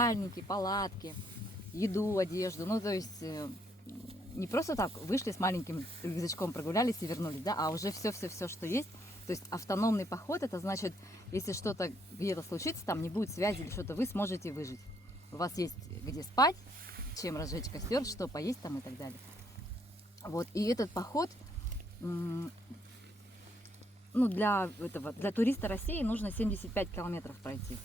спальники, палатки, еду, одежду. Ну, то есть не просто так вышли с маленьким рюкзачком, прогулялись и вернулись, да, а уже все, что есть. То есть автономный поход, это значит, если что-то где-то случится, там не будет связи или что-то, вы сможете выжить. У вас есть где спать, чем разжечь костер, что поесть там и так далее. Вот, и этот поход, ну, для туриста России нужно 75 километров пройти.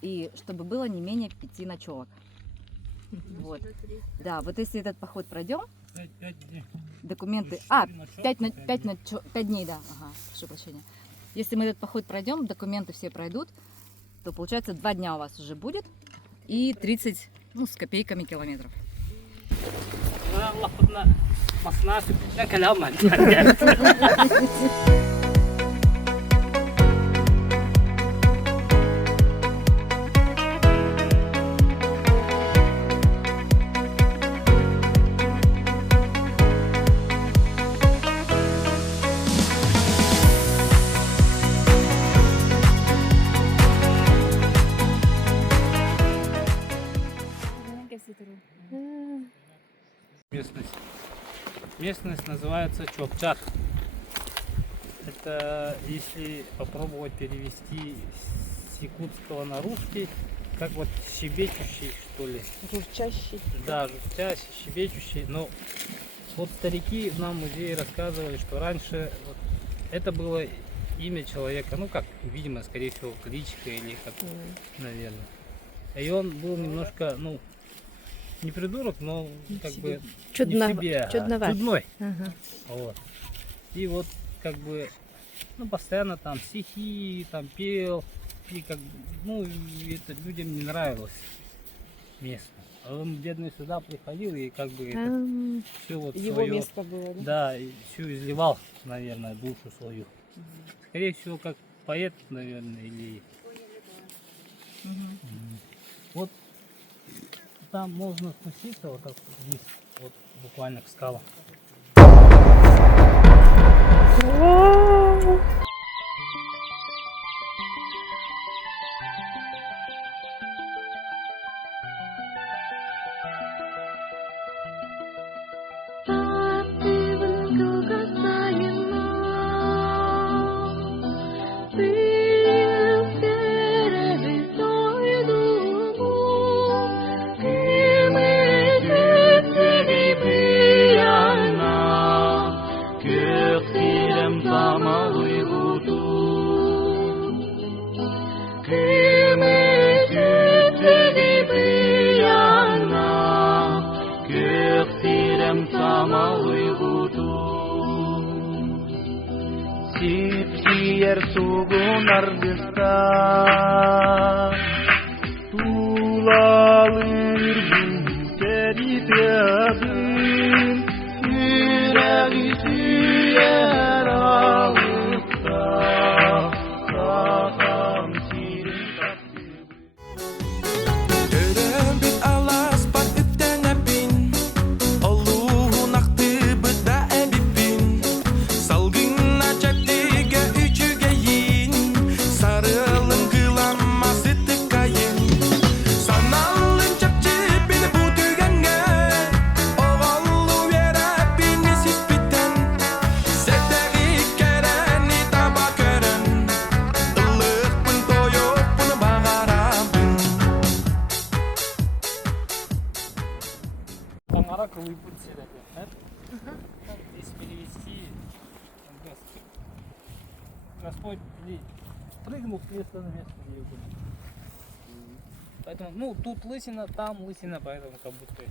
И чтобы было не менее 5 ночевок. Вот. Да, вот если этот поход пройдем, 5 дней. документы... 5 дней, да, ага, прошу прощения. Если мы этот поход пройдем, документы все пройдут, то получается 2 дня у вас уже будет и 30, ну, с копейками километров. Местность называется Чопчак. Это, если попробовать перевести с якутского на русский, как вот щебечущий, что ли. Журчащий. Да, журчащий, щебечущий. Но вот старики нам в музее рассказывали, что раньше вот это было имя человека, ну как, видимо, скорее всего, кличка или как, наверное. И он был немножко, ну, не придурок, но как бы чудной. Ага. Вот. И вот как бы, ну, постоянно там стихи, там пел, и как, ну, и это людям не нравилось место. А он, бедный, сюда приходил и как бы это все вот Его свое, место было, да? да, и все изливал, наверное, душу свою. Скорее всего, как поэт, наверное, или вот там можно спуститься вот так вниз, вот буквально к скалам. Сипсиер сугун аргыста тулалыр терипедин yüreği süyer ağızda sağam sirin tatlı. Görem bir alas bak üpten epin Allah'un aktı bıda ebipin Salgın acabdiga üçüge yin Sarılın kılanması tıkayın Sanalın çapçıpini bu tügenge Oğallu yere bini sispiten Seteri kereni taba keren Ilık pun toyup bunu bağarabın Тамара Колыбын седапи. Если перевести, Господь прыгнул с места на место. Поэтому, ну, тут лысина, там лысина, поэтому как будто.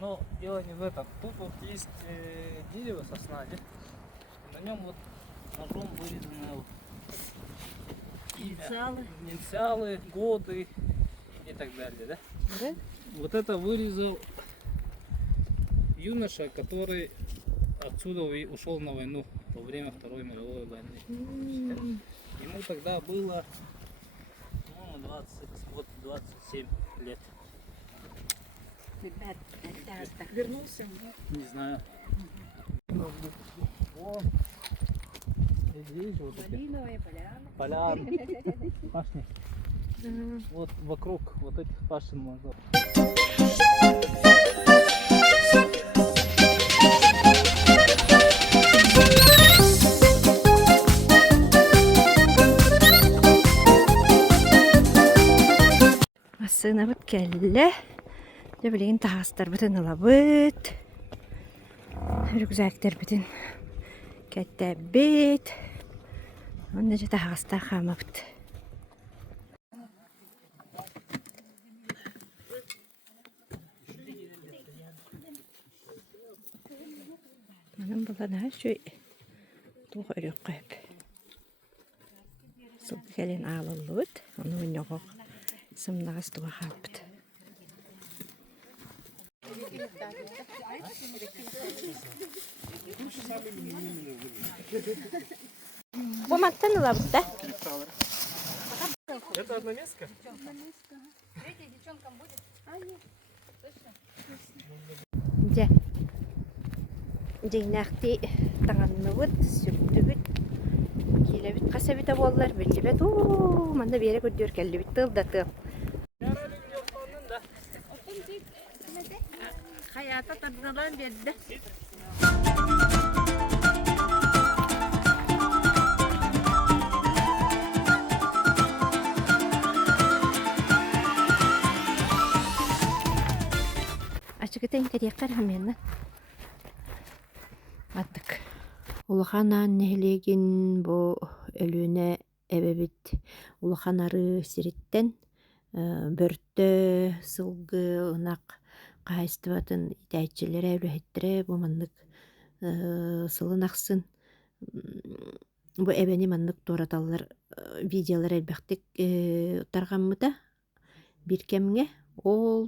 Но дело не в этом. Тут вот есть дерево, сосна, да? На нем вот ножом вырезаны вот инициалы, годы и так далее, да? Да? Вот это вырезал юноша, который отсюда ушел на войну во время Второй мировой войны. Ему тогда было, по-моему, 27 лет. Вернулся? Не знаю. Вон. Здесь вот эти Малиновая поляна. поляны, пашни. Вот вокруг вот этих пашин можно. Масына бит келле. Дебелин тагыстар битен алабыт. Рюкзактер битен кәттәбит. Онда же тагыста хамабыт. Манын булана шөй тух өрөк кайып. Сыл келен алылыт. Аны өнөгө сымнагас туга хаппыт. Бу маттан алабыт да? Это одноместка? Же. Жейнакти таңанныбыт, сүрттүбүт. Килебит касабита боллар, билибет. Оо, манда бере көрдөр келлибит тылда тыл. Хаята тадналан берди. Ачыгытен кадияккар хаменна. Аттык. Улаханан нехлегин бу өлүнө эбебит улаханары сириттен бөртө сылгы ынак кайыстыбатын итайчылары өлөһеттире бу маннык сылынаксын бу эбени маннык тораталлар видеолар элбектик тарганмыта биркемге ол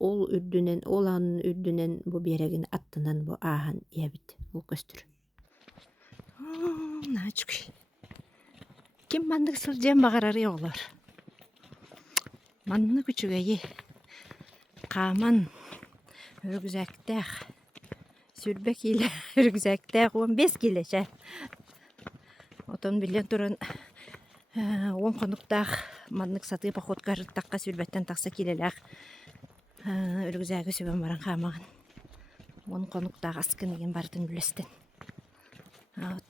үрдүнен ол анын үрдүнен бу берегин аттынан бу аахан иябит бул көстүр. Начук. Ким мандык сылжан багарары олар. Манны күчүгөйи. Каман рюкзактах. Сүрбек иле рюкзактах 15 килеше. Отон билен турун 10 конуктах маннык саты поход карыттакка сүрбеттен такса килелек. Рюкзагы сөбөн баран камаган. 10 конуктах аскыныгын бардын билестен. Вот.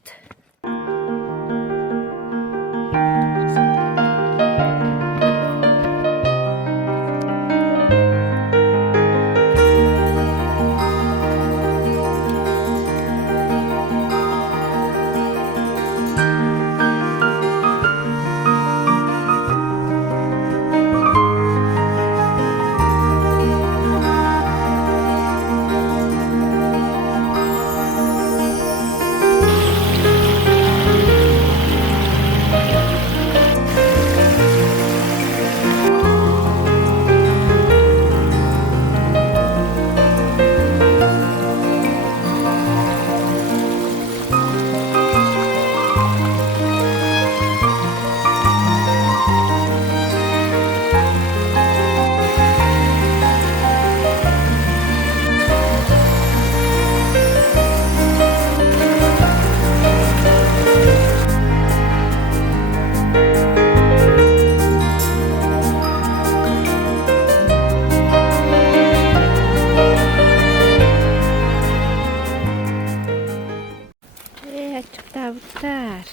Açıklar.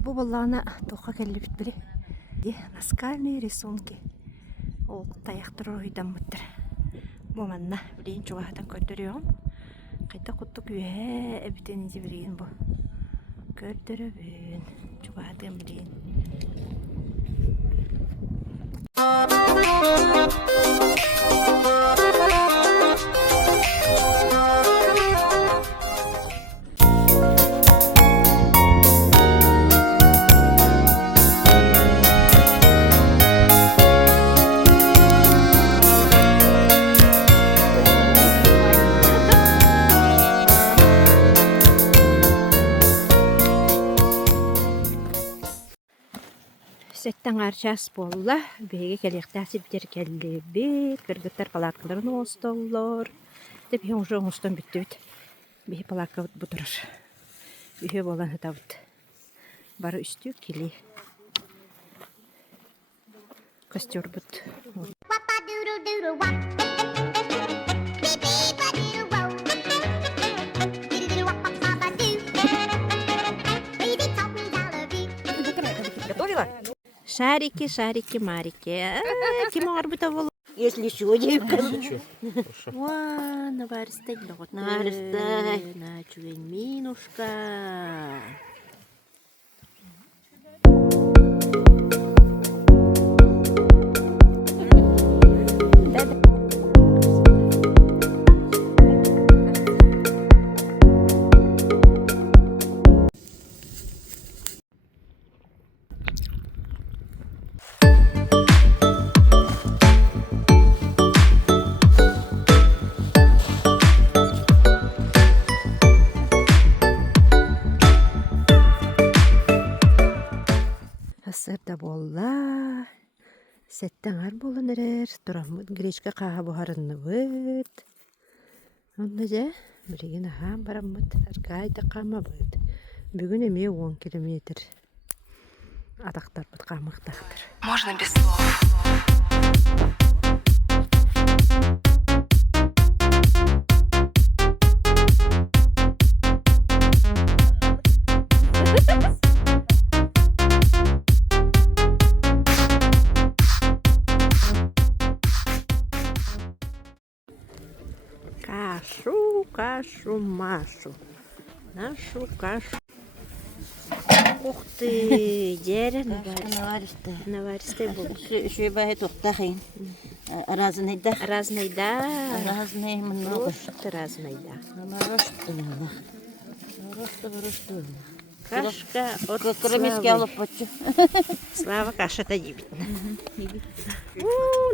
Бу баллана тоқа келіп бітбірі. Наскальные рисунки. Ол таяқтыру үйдан мұттыр. Бу манна білейін чуғатан көрдіріғым. Қайта құттық үйе әбітен еді білейін бұл. Көрдірі бүйін. Чуғатан білейін. Сеттен арчас болла, беге келектәсі бітер келді бет, кіргіттер палаткаларын остоллар. Деп ең жоң остан бітті бит. Беге палатка бұтырыр. Беге болан хыта бит. Бары үсті келі. Костер бұт. Готовила? Шарики, шарики, марики. Кем арбыта болу? Если что, девка. Ва, наваристай лот. Наваристай. Начуен минушка. Асырда болла. Сеттен ар болын эрер. Турамыт гречка қаға бұхарынны бұд. Онда же, білеген ағам барамыт. Аркайда қама бұд. Бүгін еме 10 километр. Атақтар бұд қамықтақтыр. Можно без слов. Кашу, машу. Нашу кашу. Ух ты, дере Наваристай. наваристай бұл. Еще бахи тухтахин. Разнайда. Разнайда. Разные много. Рушты разнайда. Кашка от Кремиски Славы. алып почу. Слава кашата дебит.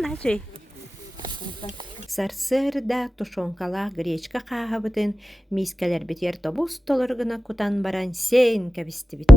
Начай. Сарсырда тушонкала гречка қағабытын мискалер бітер тобус толырғына кутан баран сейн кәбісті бит.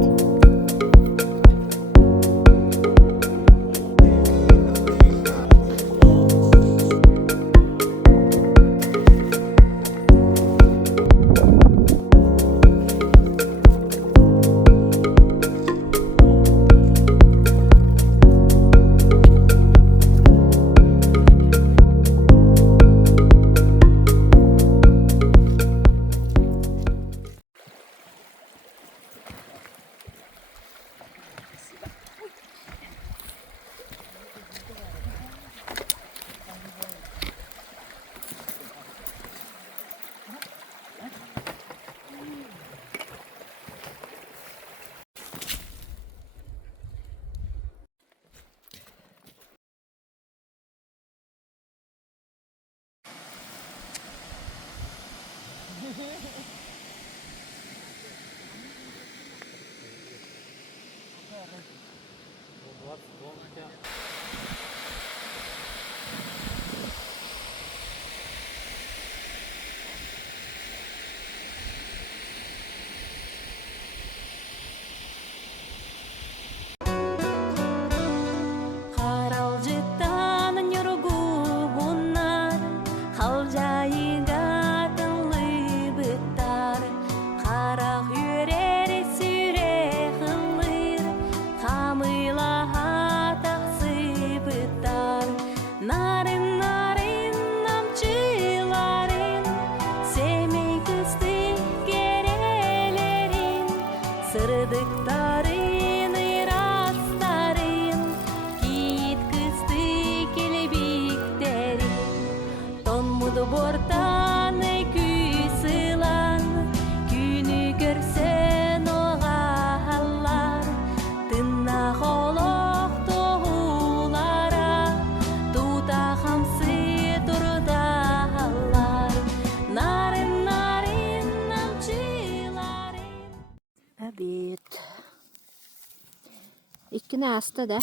İkkine hasta da.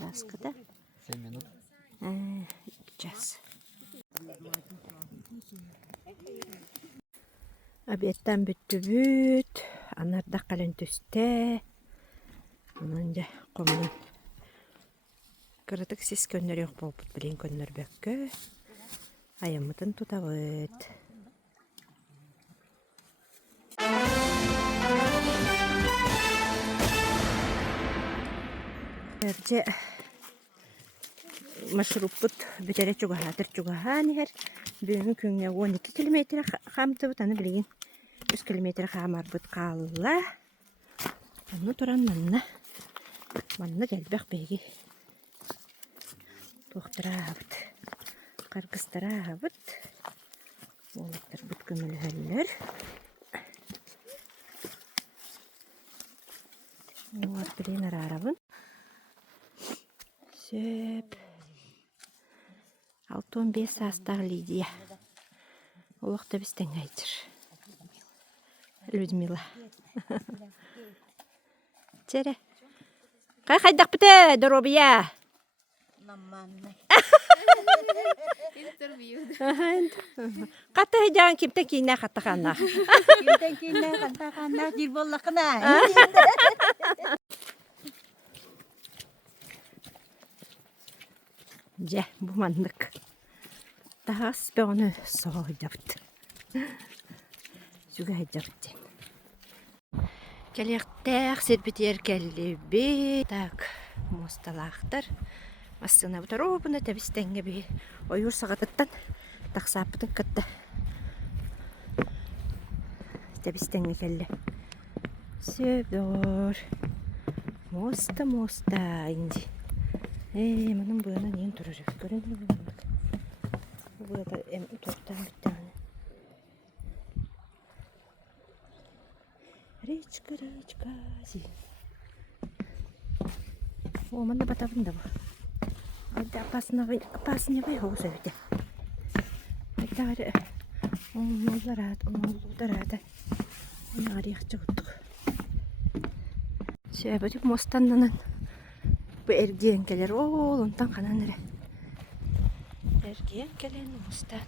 Raskıda. 7 минут. Час. Обедтан бүттүбүт. Анарда кален түсте. Онон же комнун кырытык сис көннөр yok болбут билин көннөр бөккө айымытын тутабыт. Эрже маршрутпут бүтере чугаһатыр чугаһаанихер бүгүн күнгө 12 километр хамтыбыт аны билигин 3 километр хамарбыт калла. Аны туран манна келбек беги туохтарабыт каргыстарабыт олуктар бут көмөлһөллөр. Олар билин арарабын сөп 6-15 астагы Лидия олукта бистен айтыр Людмила. Чере. Кай хайдак бите доробия. Ката хыжан кимтен кине хаттахана. Кимтен кине хаттахана жир боллакына. Же бу мандык. Тас бөөнү сойдапт. Сүгө хайдапт. Келектер сербитер келби. Так, мосталахтар. Массына буторобуна табистенге би оюр сагатыттан таксапытын кытты. Табистенге келди. Сөбдор. Моста инди. Мунун буяна нен турар көрүнүп буяна. Буяда токтан биттен. Речка. О, манда батабында бу. Айда опаснее хоус өйдө. Айда олдарат. Нарих чыгыттык. Сөбөтүк мостаннан bu ergen gelir oğlundan kanan nere. Ergen gelen mustan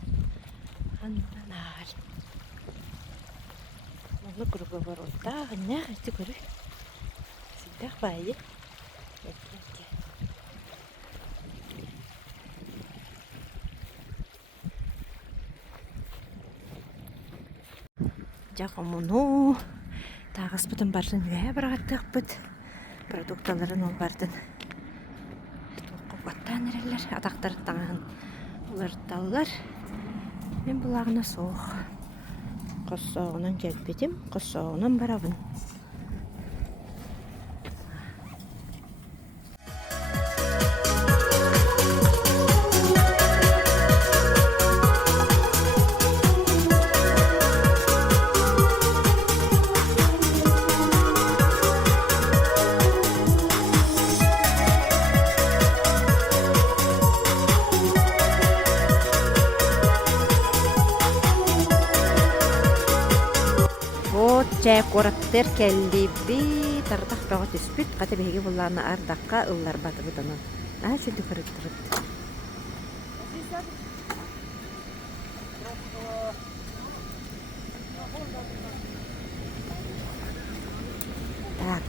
andan ağır. Onu grubu var orada. Ne hadi görü. Sidah bayi. Жакомуну тагыс бутун бардын үе бараттык бут. Продукталарын ол бардын. Тоққаттан әрелер, атақтарыттан олардалар. Мен бұлағына соқ. Қоссоғынан келбетім, қоссоғынан барабын. Чай кораттер келди би тартак тагы түспүт ката беги булларны ардакка ыллар батыбы дана. Чүлдү кырыттырыт. Так,